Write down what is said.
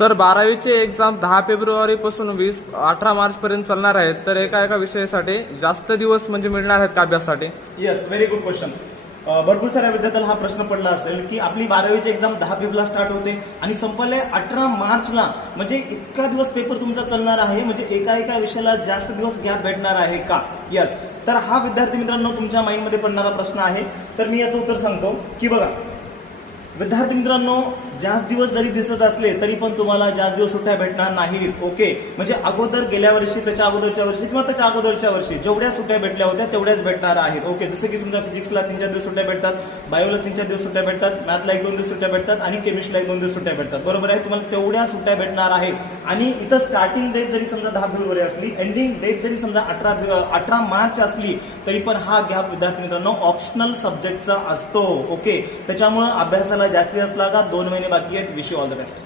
Sir 12वीचे exam 10 फेब्रुवारीपासून 18 मार्चपर्यंत चालणार आहेत, तर एका एका विषयासाठी जास्त दिवस म्हणजे मिळणार आहेत का अभ्यासासाठी? Yes, very good question. भरपूर साऱ्या विद्यार्थ्याला हा प्रश्न पडला असेल की आपली 12वीची एक्झाम 10 फेब्रुवारीला स्टार्ट होते आणि संपले 18 मार्चला, म्हणजे इतका दिवस पेपर तुमचा चालणार आहे, म्हणजे एका एका विषयाला जास्त दिवस गॅप भेटणार आहे का? यस. तर हा विद्यार्थी मित्रांनो तुमच्या माइंडमध्ये पडणारा प्रश्न आहे. तर मी याचं उत्तर सांगतो की बघा विद्यार्थी मित्रांनो, जास्त दिवस जरी दिसत असले तरी पण तुम्हाला जास्त दिवस सुट्ट्या भेटणार नाहीत. ओके, म्हणजे अगोदर गेल्या वर्षी, त्याच्या अगोदरच्या वर्षी किंवा त्याच्या अगोदरच्या वर्षी जेवढ्या सुट्ट्या भेटल्या होत्या तेवढ्याच भेटणार आहेत. ओके, जसं की समजा फिजिक्सला 3-4 दिवस सुट्ट्या भेटतात, बायोला 3-4 दिवस सुट्ट्या भेटतात, मॅथला 1-2 दिवस सुट्ट्या भेटतात आणि केमिस्ट्रीला 1-2 दिवस सुट्ट्या भेटतात. बरोबर आहे, तुम्हाला तेवढ्या सुट्ट्या भेटणार आहेत. आणि इथं स्टार्टिंग डेट जरी समजा 10 फेब्रुवारी असली, एंडिंग डेट जरी समजा 18 मार्च असली, तरी पण हा गॅप विद्यार्थी मित्रांनो ऑप्शनल सब्जेक्टचा असतो. ओके, त्याच्यामुळे अभ्यासाला जास्तीत जास्त लागा 2 महिने बाकी आहेत. Wish you all the best.